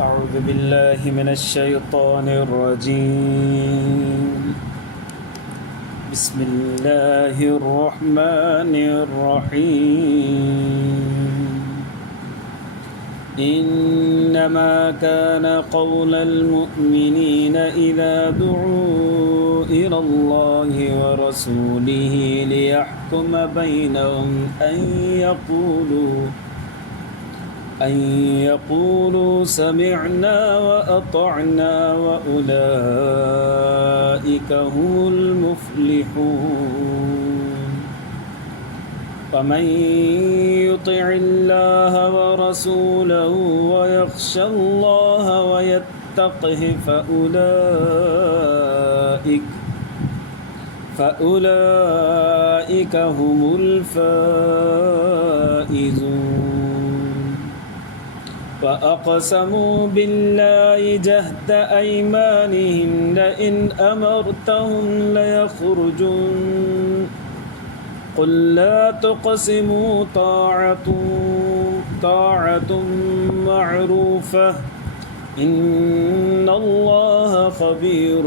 أعوذ بالله من الشيطان الرجيم. بسم الله الرحمن الرحيم. إنما كان قول المؤمنين إذا دعوا إلى الله ورسوله ليحكم بينهم أن يقولوا سمعنا وأطعنا وأولئك هم المفلحون. ومن يطع الله ورسوله ويخشى الله ويتقه فأولئك هم الفائزون. وأقسموا بالله جهد أيمانهم لئن أمرتهم ليخرجن قل لا تقسموا طاعة معروفة إن الله خبير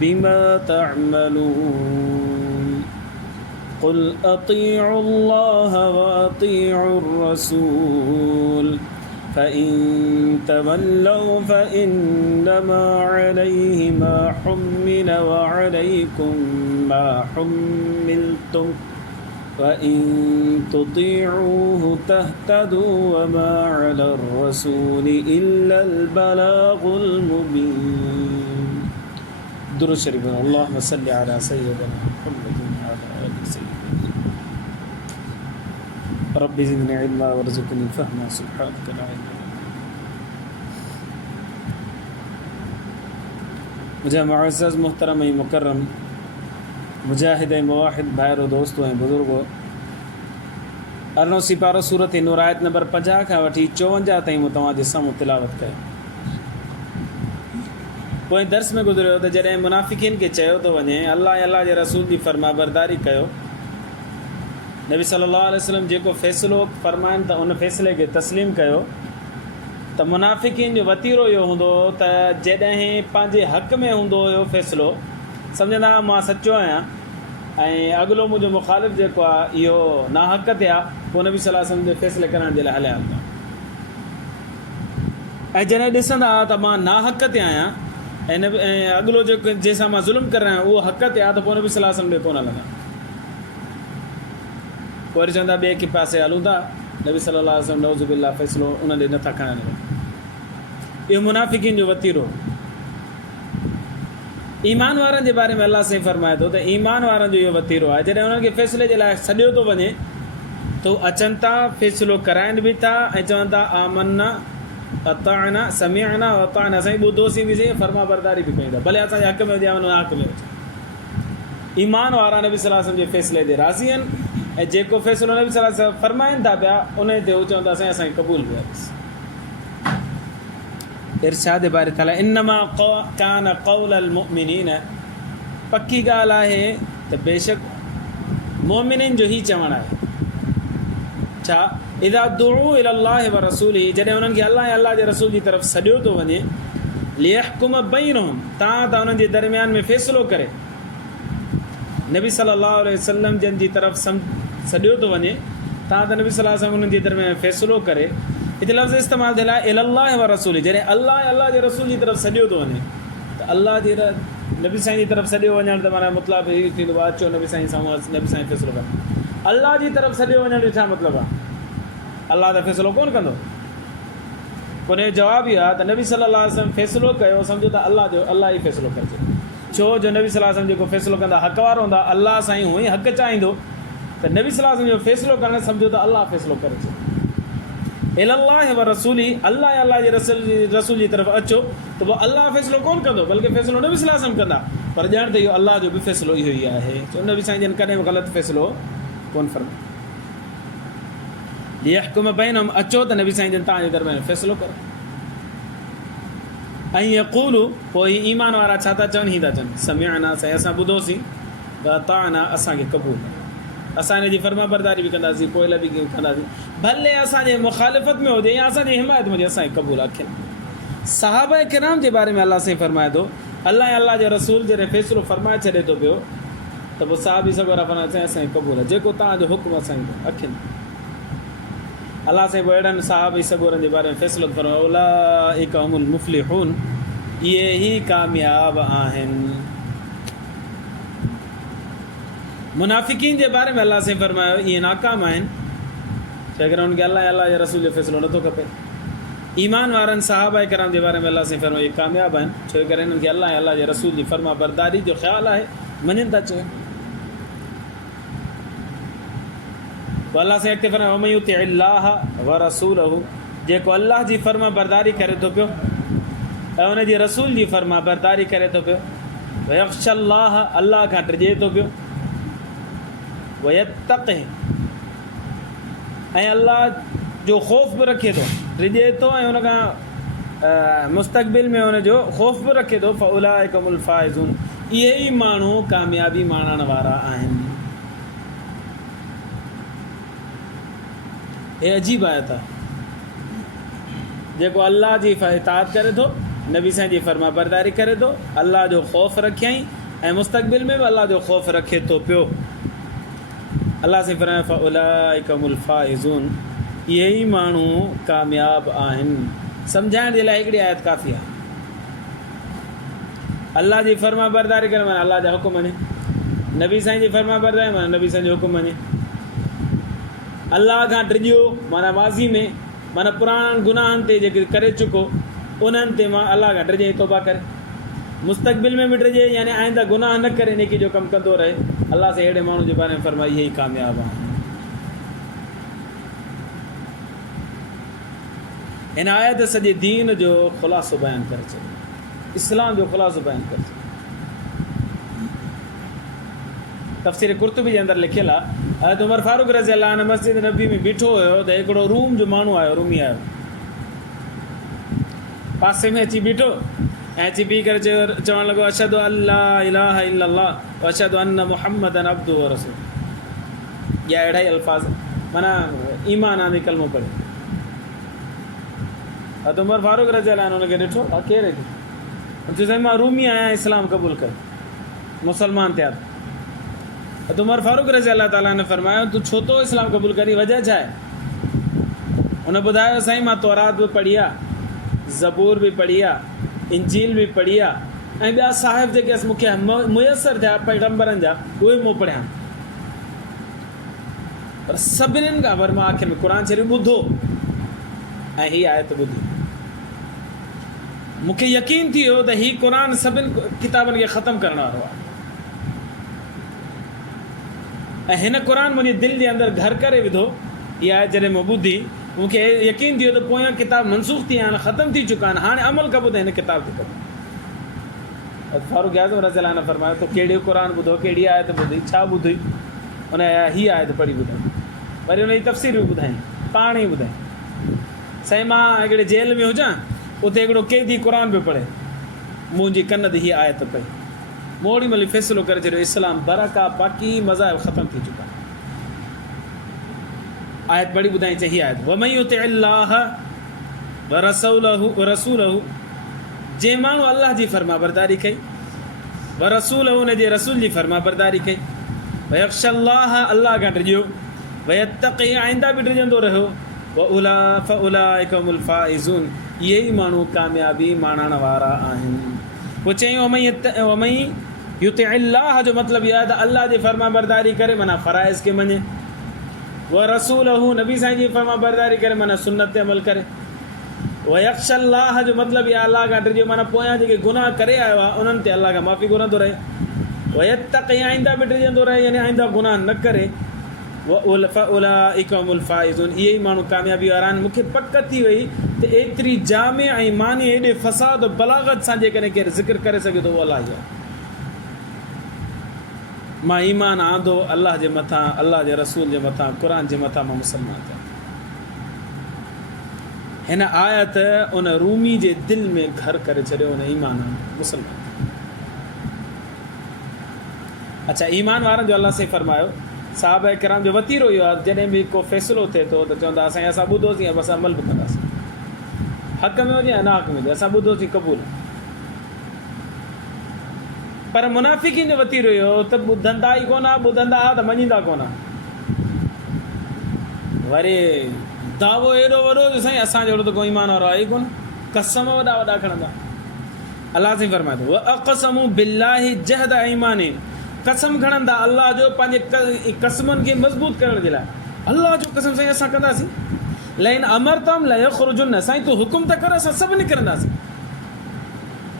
بما تعملون. قل أطيعوا الله وأطيعوا الرسول فإن تولوا فإنما عليه ما حمل وعليكم ما حملتم وإن تطيعوه تهتدوا وما على الرسول إلا البلاغ المبين. درود شريف. اللهم صل على سيدنا محمد وعلى آل سيدنا. رب زدني علما وارزقني فهما سبحانك لا علم لنا. मुझे मुअज़्ज़ज़ मुहतरम मुकर्रम मुजाहिद मुवाहिद भाइरों दोस्तों ऐं बुज़ुर्गो, अरिड़हों सिपारो सूरत नूर आयत नंबर 50 खां वठी 54 ताईं मूं तव्हांजे साम्हूं तिलावत कयो। पोइ दर्स में गुज़रियो त जॾहिं मुनाफ़िक़ीन खे चयो थो वञे अल्लाह अल्लाह जे रसूल जी फरमाबरदारी कयो, नबी सल्लल्लाहु अलैहि वसल्लम जेको फ़ैसिलो फरमाइनि त उन फ़ैसिले खे तस्लीम कयो, त मुनाफ़िक़ीन जो वतीरो इहो हूंदो त जॾहिं पंहिंजे हक़ में हूंदो हुयो फ़ैसिलो, सम्झंदा मां सचो आहियां ऐं अॻिलो मुंहिंजो मुख़ालिफ़ जेको आहे इहो नाहक़ ते आहे, पोइ नबी सल्लल्लाहु अलैहि वसल्लम जे फ़ैसिले करण जे लाइ हलिया हलंदा। ऐं जॾहिं ॾिसंदा त मां नाहक़ ते आहियां ऐं अॻिलो जेको जंहिंसां मां ज़ुल्म करे रहियो आहियां उहो हक़ ते आहे, त पोइ नबी सल्लल्लाहु अलैहि वसल्लम ॾे कोन हलंदा। पोइ वरी चवंदा ॿिए के पासे हलूं था, नबी सल्लल्लाहु अलैहि वसल्लम नऊज़ बिल्लाह फ़ैसिलो उन ॾे नथा खणनि। इहो मुनाफ़िक़ीन जो वतीरो। ईमान वारनि जे बारे में अल्लाह साईं फरमाए थो त ईमान वारनि जो इहो वतीरो आहे, जॾहिं उन्हनि खे फ़ैसिले जे लाइ सॾियो थो वञे त अचनि था, फ़ैसिलो कराइनि बि था ऐं चवनि था आमन्ना अताअना समिअना वअताअना, असां ॿुधोसीं बि सही, फर्मा बरदारी बि कयूं था, भले असांजे हक़ में हुजे या हुन हक़ में हुजे। ईमान वारा नबी सल्लल्लाहु अलैहि वसल्लम जे फ़ैसिले ते राज़ी आहिनि ऐं जेको फ़ैसिलो नबी सल्लल्लाहु अलैहि वसल्लम फरमाइनि था पिया उन ते हू चवंदा असांखे क़बूल बि आहे। इरशाद बारी ताला इन्नमा कान क़ौल अलमुमिनीन, पक्की ॻाल्हि आहे त बेशक मोमिननि जो ई चवणु आहे छा इज़ा दुऊ इलल्लाहि व रसूलिही, जॾहिं उन्हनि खे अल्लाह ऐं अल्लाह जे रसूल जी तरफ़ सॾियो थो वञे, लियहकुम बैनहुम, तव्हां त उन्हनि जे दरमियान में फ़ैसिलो करे, नबी सल्लल्लाहु अलैहि वसल्लम जन जी तरफ़ सॾियो थो वञे, तव्हां त नबी सल्लल्लाहु अलैहि वसल्लम उन्हनि जे दरमियान में फ़ैसिलो करे। हिते लफ़्ज़ इस्तेमालु थियल आहे इलल्लाहि व रसूलिही, जॾहिं अल्लाह अल्लाह जे रसूल जी तरफ़ सॾियो थो वञे त अल्लाह जे नबी साईं जी तरफ़ सॾियो वञणु त माना मतिलबु इहो थींदो आहे अचो नबी साईं सां नबी साईं फ़ैसिलो कंदो। अल्लाह जी तरफ़ सॾियो वञण जो छा मतिलबु आहे? अल्लाह त फ़ैसिलो कोन कंदो। पोइ इहो जवाबु इहो आहे त नबी सल्लल्लाहु अलैहि वसल्लम फ़ैसिलो कयो, सम्झो त अल्लाह ई फ़ैसिलो करजे, छो जो नबी सल्लल्लाहु अलैहि वसल्लम जेको फ़ैसिलो कंदा हक़ वारो हूंदा, अल्लाह साईं हूअं ई हक़ चाहींदो, त नबी सल्लल्लाहु अलैहि वसल्लम जो फ़ैसिलो करणु सम्झो त अल्लाह फ़ैसिलो करजे। इलल्लाहि व रसूली, अल्लाह अल्लाह जे रसूल जी तरफ़ अचो त पोइ अल्लाह फ़ैसिलो कोन कंदो, बल्कि फ़ैसिलो नबी सल्लल्लाहु अलैहि वसल्लम कंदा, पर ॼण त इहो अल्लाह जो बि फ़ैसिलो इहो ई आहे, छो नबी साईं जन कॾहिं बि ग़लति फ़ैसिलो कोन फरमायो। लियहकुम बैनहुम, अचो त नबी साईं जन तव्हांजे दरमियान फ़ैसिलो करो। ऐं यक़ूलू, पोइ ईमान वारा छा था चवनि, हीअ था चवनि समिअना, साईं असां ॿुधोसीं, व अताअना, असांखे क़बूल, असां हिन जी फर्मा बरदारी बि कंदासीं, पोइला बि कंदासीं, भले असांजे मुखालिफ़त में हुजे या असांजी हिमायत में हुजे, असांखे क़बूल आखिर। सहाबा किराम जे बारे में अल्लाह साईं फरमाए थो, अल्लाह ऐं अल्लाह जे रसूल जॾहिं फ़ैसिलो फरमाए छॾे थो पियो त पोइ साहबी सगोरा फरमाए असां असांजी क़बूल आहे, जेको तव्हांजो हुकुम असांजो अखियुनि। अल्लाह साईं पोइ अहिड़नि साहबी सगोरनि जे बारे में फ़ैसिलो फरमायो, उलाइका हुमुल मुफ़्लिहून, इहे ई कामयाब आहिनि। मुनाफ़िकीन जे बारे में अल्लाह साईं फरमायो इहे नाकाम आहिनि, छो करे हुनखे अल्लाह ऐं अल्लाह जे रसूल जो फ़ैसिलो नथो खपे। ईमान वारनि साहबा किराम जे बारे में अल्लाह साईं फरमायो इहे कामयाब आहिनि, छो करे हिननि खे अल्लाह ऐं अल्लाह जे रसूल जी फर्मा बरदारी जो ख़्यालु आहे, मञनि था चयो। पोइ अल्लाह साईं अॻिते फरमायो वमन युति अल्लाह व रसूलहू, जेको अल्लाह जी फर्मा बरदारी करे थो पियो ऐं हुनजी रसूल जी फर्मा बरदारी करे थो पियो, वयख़्शल्लाह, अल्लाह खां ड्रिजे थो पियो, वयत्तक़ि, ऐं अल्लाह जो ख़ौफ़ बि रखे थो, ड्रिजे थो ऐं हुन खां मुस्तक़बिल में हुनजो ख़ौफ़ बि रखे थो, फ़उलाइका हुमुल फ़ाइज़ून, इहे ई माण्हू कामयाबी माणण वारा आहिनि। हे अजीब आयत आहे, जेको अल्लाह जी इताअत करे थो, नबी साईं जी फर्मा बरदारी करे थो, अल्लाह जो ख़ौफ़ रखियईं ऐं मुस्तक़बिल में बि अल्लाह जो ख़ौफ़ रखे थो पियो। अल्लाह साईं फरमायो फ़उलाइका हुमुल फ़ाइज़ून, इहे ई माण्हू कामयाब आहिनि। सम्झाइण जे लाइ हिकिड़ी आयत काफ़ी आहे। अल्लाह जी फर्मा बरदारी करे माना अल्लाह जा हुकुम मञे, नबी साईं जी फर्मा बरदारी माना नबी साईं जो हुकुम मञे, अल्लाह खां ड्रिजियो माना माज़ी में माना पुराणनि गुनाहनि ते जेके करे चुको उन्हनि ते मां अल्लाह खां ड्रिजे तौबा करे, मुस्तक़बिल में बि ड्रिजे यानी आइंदा गुनाह न करे, नेकी जो कमु कंदो रहे। अल्लाह से अहिड़े माण्हू जे बारे में फरमाई इहे ई कामयाब आहिनि। हिन आयत सॼे दीन जो ख़ुलासो बयानु करे छॾियो, इस्लाम जो ख़ुलासो बयानु करे छॾियो। तफ़सीर कुर्तुबी जे अंदरि लिखियलु आहे, हज़रत उमर फारूक रज़ी अल्लाह अन्हु मस्जिद नबी में बीठो हुयो त हिकिड़ो रूम जो माण्हू आयो, रूमी आयो, पासे में अची बीठो ऐं अची बीह करे चवणु लॻो अशहदु अल्ला इलाहा इल्लल्लाह व अशहदु अन्न मुहम्मदन अब्दुहु व रसूलुहु, या अहिड़ा ई अल्फाज़ माना ईमान आंदी कलमो पढ़े। हज़रत उमर फारूक रज़ी अल्लाह अन्हु हुनखे ॾिठो, हा केरु आहे? चयो साईं मां रूमी आहियां, इस्लाम क़बूल कर, मुसलमान थिया। हज़रत उमर फारूक रज़ी अल्लाह ताला ने फरमायो तूं छो थो इस्लाम क़बूल करी, वजह छा आहे? हुन ॿुधायो साईं मां तौरात बि पढ़ी आहे, ज़बूर बि पढ़ी आहे, इंजील बि पढ़ी आहे, ऐं ॿिया साहिब जेके मूंखे मुयसरु थिया पैगम्बरनि जा उहे मूं पढ़िया, पर सभिनीनि खां वरी मां आख़िर में क़ुर शरीफ़ ॿुधो ऐं हीअ आयत ॿुधी, मूंखे यकीन थी वियो त हीअ क़ुर सभिनी किताबनि खे ख़तमु करण वारो आहे ऐं हिन क़ुर मुंहिंजे दिलि जे अंदरि घर करे विधो। इहा आयत जॾहिं मां ॿुधी मूंखे यकीन थी वियो त पोयां किताब मनसूख़ थी विया आहिनि, ख़तमु थी चुका आहिनि, हाणे अमल कबो त हिन किताब ते कबो। फारूक आज़म रज़ी अल्लाह ने फरमायो तो कहिड़ी क़ुर ॿुधो, कहिड़ी आयत ॿुधी, छा ॿुधी? हुन हीअ आयत पढ़ी ॿुधाई, वरी हुनजी तफ़सीर बि ॿुधाई, पाण ई ॿुधाई। साईं मां हिकिड़े जेल में हुजां, उते हिकिड़ो क़ैदी क़ुर पियो पढ़े, मुंहिंजी कन ते हीअ आयत पई, मूं ओॾी महिल फ़ैसिलो करे छॾियो इस्लाम बरका पाकी मज़ाहिब ख़तमु थी चुका। आयत पढ़ी ॿुधाई, चई हीअ आयत वमन युति अल्लाह व रसूलहू, जे माण्हू अल्लाह जी फर्मा बरदारी कई, व रसूलहू हुनजे रसूल जी फर्मा बरदारी कई, वयख़्शल्लाह अल्लाह खां ड्रिजियो, वयत्तक़ी आइंदा बि ड्रिजंदो रहियो, फ़उलाइका हुमुल फ़ाइज़ून, इहे ई माण्हू कामयाबी माणण वारा आहिनि। पोइ चई वमन युति अल्लाह जो मतिलबु इहो आहे त अल्लाह जी फर्मा बरदारी करे माना फ़राइज़ खे मञे, व रसूलहू नबी साईं जी फर्मा बरदारी करे माना सुन्नत ते अमल करे, वयख़्शल्लाह जो मतिलबु इहा अल्लाह खां ड्रिजियो माना पोयां जेके गुनाह करे आयो आहे उन्हनि ते अल्लाह खां माफ़ी घुरंदो रहे, वयत्तक़ी आइंदा बि ड्रिजंदो रहे यानी आइंदा गुनाह न करे, फ़उलाइका हुमुल फ़ाइज़ून, इहे ई माण्हू कामयाबी वारा आहिनि। मूंखे पक थी वई त एतिरी जामे ऐं मानी एॾे फ़साद बलागत सां जेकॾहिं केरु ज़िक्र करे सघे थो उहो अलाह जो। मां ईमान आंदो अलाह जे मथां, अलाह जे रसूल जे मथां, क़ुर जे मथां मां मुसलमान थिया। हिन आयत उन रूमी जे दिलि में घर करे छॾियो, उन ईमान मुसलमान। अच्छा, ईमान वारनि जो अलाह साईं फरमायो साहबा किराम जो वतीरो इहो आहे, जॾहिं बि को फ़ैसिलो थिए थो त चवंदा असां ॿुधोसीं ऐं बसि अमल बि कंदासीं। हक़ में हुजे या ना हक़ में हुजे, असां ॿुधोसीं क़बूल। पर मुनाफ़िक़ीन जो वती रहियो त ॿुधंदा ई कोन, ॿुधंदा त मञींदा कोन। वरी दावो एॾो वॾो जो साईं असां जहिड़ो त कोई ईमान वारो आहे ई कोन, कसम वॾा वॾा खणंदा। अलाह साईं फरमाए थो अक़समू बिल्लाहि जहद ईमानी, कसम खणंदा अलाह जो पंहिंजे कसमनि खे मज़बूत करण जे लाइ। अलाह जो कसम साईं असां कंदासीं, लइन अमरतम लयख़रुजुन, साईं तूं हुकुम त कर असां सभु निकिरंदासीं।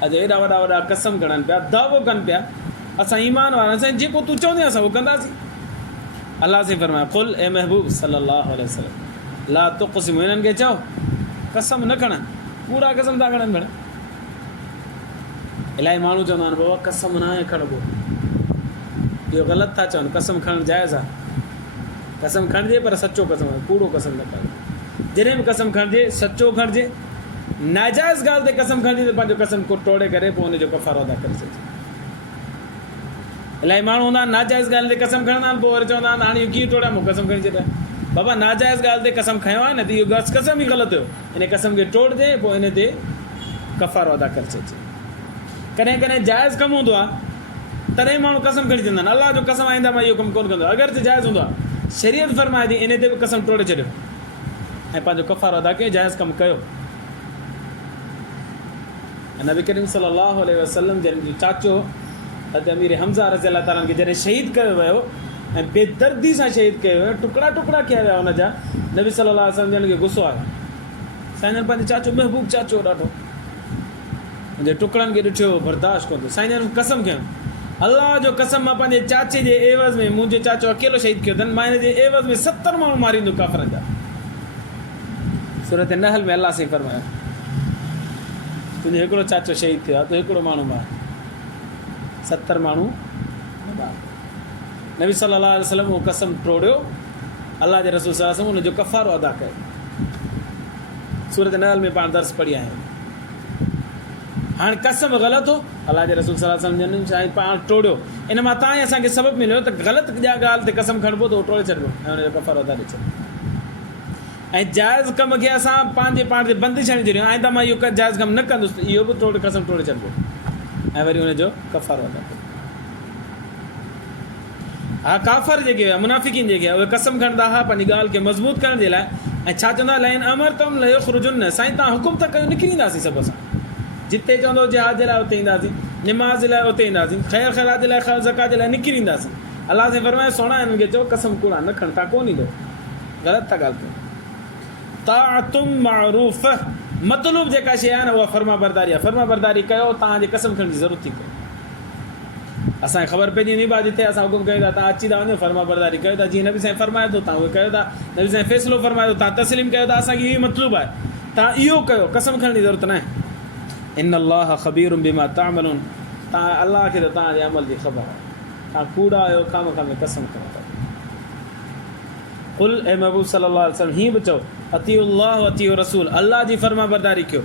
अॼु एॾा वॾा वॾा कसम खणनि पिया, दावो कनि पिया असां ईमान वारा साईं, जेको तूं चवंदे असां उहो कंदासीं। अलाह साईं फरमाए कुल ए महबूब सल्लल्लाहु अलैहि वसल्लम ला तुक़सिमू, हिननि खे चओ कसम न खणनि, पूरा कसम था खणनि। भेण इलाही माण्हू चवंदा आहिनि बाबा कसम न आहे खणबो, इहो ग़लति था चवनि, कसम खणणु जाइज़ आहे। कसम खणिजे पर सचो कसम, कूड़ो कसम न खणिजे। जॾहिं बि कसम खणिजे सचो खणिजे, नाजाइज़ ॻाल्हि ते कसम खणिजे त पंहिंजो कसम को तोड़े करे पोइ हुनजो कफ़ारो अदा करे छॾिजे। इलाही माण्हू हूंदा आहिनि नाजाइज़ ॻाल्हि ते कसम खणंदा आहिनि, पोइ वरी चवंदा आहिनि हाणे इहो कीअं तोड़िया, मूं कसम खणी छॾिया। बाबा नाजाइज़ ॻाल्हि ते कसम खयो आहे न, त इहो कसम ई ग़लति हुयो, इन कसम खे तोड़िजे पोइ इन ते कफ़ारो अदा करे छॾिजे। कॾहिं कॾहिं जाइज़ कमु हूंदो आहे तॾहिं माण्हू कसम खणी चवंदा आहिनि, अलाह जो कसम आईंदा मां इहो कमु कोन कंदो। अगरि त जाइज़ हूंदो आहे, शरीयत फरमाए थी इन ते बि कसम तोड़े छॾियो ऐं पंहिंजो कफ़ारो अदा कयो, जाइज़ कमु कयो। नबी करीम सल्लल्लाहु अलैहि वसल्लम जंहिंजो चाचो हज़रत अमीर हमज़ा रज़ी अल्लाह ताला खे जॾहिं शहीद कयो वियो ऐं बेदर्दी सां शहीद कयो वियो, टुकड़ा टुकड़ा कया विया हुनजा, नबी सल्लल्लाहु अलैहि वसल्लम खे गुस्सो आयो। साईं जन पंहिंजो चाचो महबूब चाचो ॾाढो, मुंहिंजे टुकड़नि खे ॾिठो बर्दाश्त कोन थियो। साईं जन कसम कयो अलाह जो कसम, मां पंहिंजे चाचे जे एवज़ में, मुंहिंजो चाचो अकेलो शहीद कयो अथनि, मां हिन जे एवज़ में 70 माण्हू मारींदो काफ़रनि जा। सूरत नहल में अलाह साईं फरमायो तुंहिंजो हिकिड़ो चाचो शहीद थियो आहे, तूं हिकिड़ो माण्हू मार, 70 माण्हू मार। नबी सल्लल्लाहु अलैहि वसल्लम उहो कसम तोड़ियो, अलाह जे रसूल सल्लल्लाहु अलैहि वसल्लम हुनजो कफ़ारो अदा कयो। सूरत नहल में पाण दर्स पढ़ी आहियूं। हाणे कसम ग़लति हो, अलाह जे रसूल सल्लल्लाहु अलैहि वसल्लम जन पाण तोड़ियो, इन मां तव्हां ई असांखे सबबु मिलियो त ग़लति ॻाल्हि ते कसम खणिबो त उहो तोड़े छॾिबो ऐं हुनजो कफ़ारो अदा ॾेई छॾिबो। ऐं जाइज़ कम खे असां पंहिंजे पाण ते बंदिश हणी छॾियूं, आईंदा मां इहो जाइज़ कमु न कंदुसि, इहो बि कसम तोड़े छॾिबो ऐं वरी हुनजो कफ़ारो अदा कयो। हा काफ़र जेके हुआ, मुनाफ़िक़ीन जेके हुआ, उहे कसम खणंदा हुआ पंहिंजी ॻाल्हि खे मज़बूत करण जे लाइ। ऐं छा चवंदा लइन अमरतम लयख़रुजुन, साईं तव्हां हुकुम त कयो, निकिरी ईंदासीं सभु असां, जिते चवंदो जिहाद जे लाइ उते ईंदासीं, निमाज़ जे लाइ उते ईंदासीं, ख़ैर ख़ैरात जे लाइ, ज़कात जे लाइ निकिरी ईंदासीं। अलाह साईं फरमाए सोना हिननि खे चओ कसम कूड़ा न खण, तव्हां कोन ईंदो, ग़लति था ॻाल्हि कयो। ताअतुम मारूफ़, मतलूब जेका शइ आहे न उहा फर्मा बरदारी आहे। फर्मा बरदारी कयो, तव्हांजे कसम खणण जी ज़रूरत थी पए। असांखे ख़बर पइजी वेंदी भाउ जिथे असां हुकुम कयूं था तव्हां अची था वञो, फर्मा बरदारी कयो था, जीअं नबी साईं फरमाए थो तव्हां उहो कयो था, नबी साईं फ़ैसिलो फरमाए थो तव्हां तस्लीम कयो था, असांखे इहो मतलूब आहे, तव्हां इहो कयो, कसम खणण जी ज़रूरत न आहे। इन अल्लाह ख़बीरुम बिमा तामलून, तव्हां अलाह खे त तव्हांजे अमल जी ख़बर आहे, तव्हां कूड़ा आहियो, खाम में कसम कयो था। कुल ए महबूब सल्लल्लाहु अलैहि वसल्लम हीअं बि चओ अतीउल्लाह व अतीउ रसूल, अलाह जी फर्मा बरदारी कयो,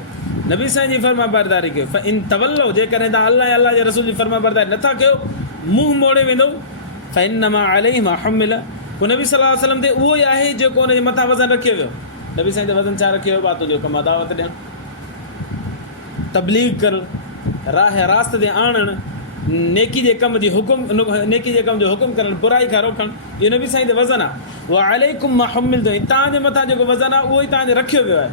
नबी साईं जी फर्मा बरदारी कयो। फ़ इन तवल्लो, जेकॾहिं तव्हां अलाह ऐं अलाह जे रसूल जी फर्मा बरदारी नथा कयो, मुंहुं मोड़े वेंदो, फ़इन्नमा अलैहि मा हुमिल, पोइ नबी सल्लल्लाहु अलैहि वसल्लम ते उहो ई आहे जेको हुनजे मथां वज़न रखियो वियो। नबी साईं ते वज़न छा रखियो वियो? बात जो कमु, दावत ॾियणु, तबलीग करणु, राह रास्त ते आणणु, नेकी जे कम जी नेकी जे कम जो हुकुम करणु, बुराई खां रोकणु, इहो नबी साईं ते वज़न आहे। उहा अलैकुम मा हुमिल, तव्हांजे मथां जेको वज़न आहे उहो ई तव्हांजे रखियो वियो आहे।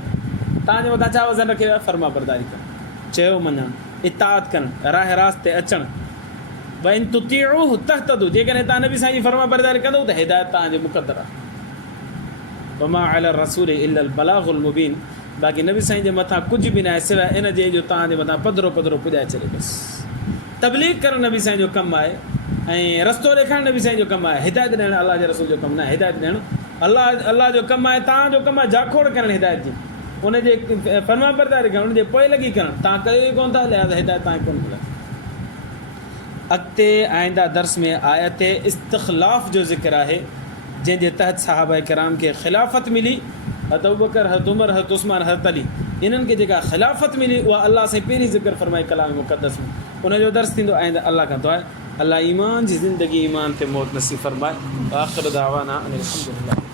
तव्हांजे मथां छा वज़न रखियो वियो आहे? फर्मा बरदारी करणु, चयो मञणु, इताअत करणु, राह रास्त ते अचणु। वइन तुतीउहु तहतदू, जेकॾहिं तव्हां नबी साईं जी फर्मा बरदारी कंदो त हिदायत तव्हांजे मुक़दर आहे। वमा अला रसूल इल्लल बलागुल मुबीन, बाक़ी नबी साईं जे मथां कुझु बि न आहे सिवाइ इन जे जो तव्हांजे मथां पधरो पधरो पुॼाए छॾे बसि। तबलीग करणु नबी साईं जो कमु आहे ऐं रस्तो ॾेखारणु नबी साईं जो कमु आहे। हिदायत ॾियणु अलाह जे रसूल जो कमु न आहे, हिदायत ॾियणु अलाह जो कमु आहे। तव्हांजो कमु आहे जाखोड़ करणु हिदायत जी, उनजे फर्मा बरदारी करणु, उनजे पोइ लॻी करणु, तव्हां कयो ई कोन था, लिहाज़ा हिदायत तव्हांखे कोन मिले। अॻिते आईंदा दर्स में आयत इस्तख़लाफ़ जो ज़िक्र आहे, जंहिंजे तहत सहाबा किराम खे ख़िलाफ़त मिली, हज़रत अबू बकर, हज़रत उमर, हज़रत उस्मान, हज़रत अली, इन्हनि खे जेका ख़िलाफ़त मिली उहा अलाह साईं पहिरीं ज़िक्र फरमाई कलाम मुक़दस में। उनजो दर्स थींदो आईंदा। अलाह खां दुआ आहे अलाह ईमान जी ज़िंदगी ईमान ते मौत नसीब फरमाए। आख़िर दावाना अनिल हम्दुलिल्लाह।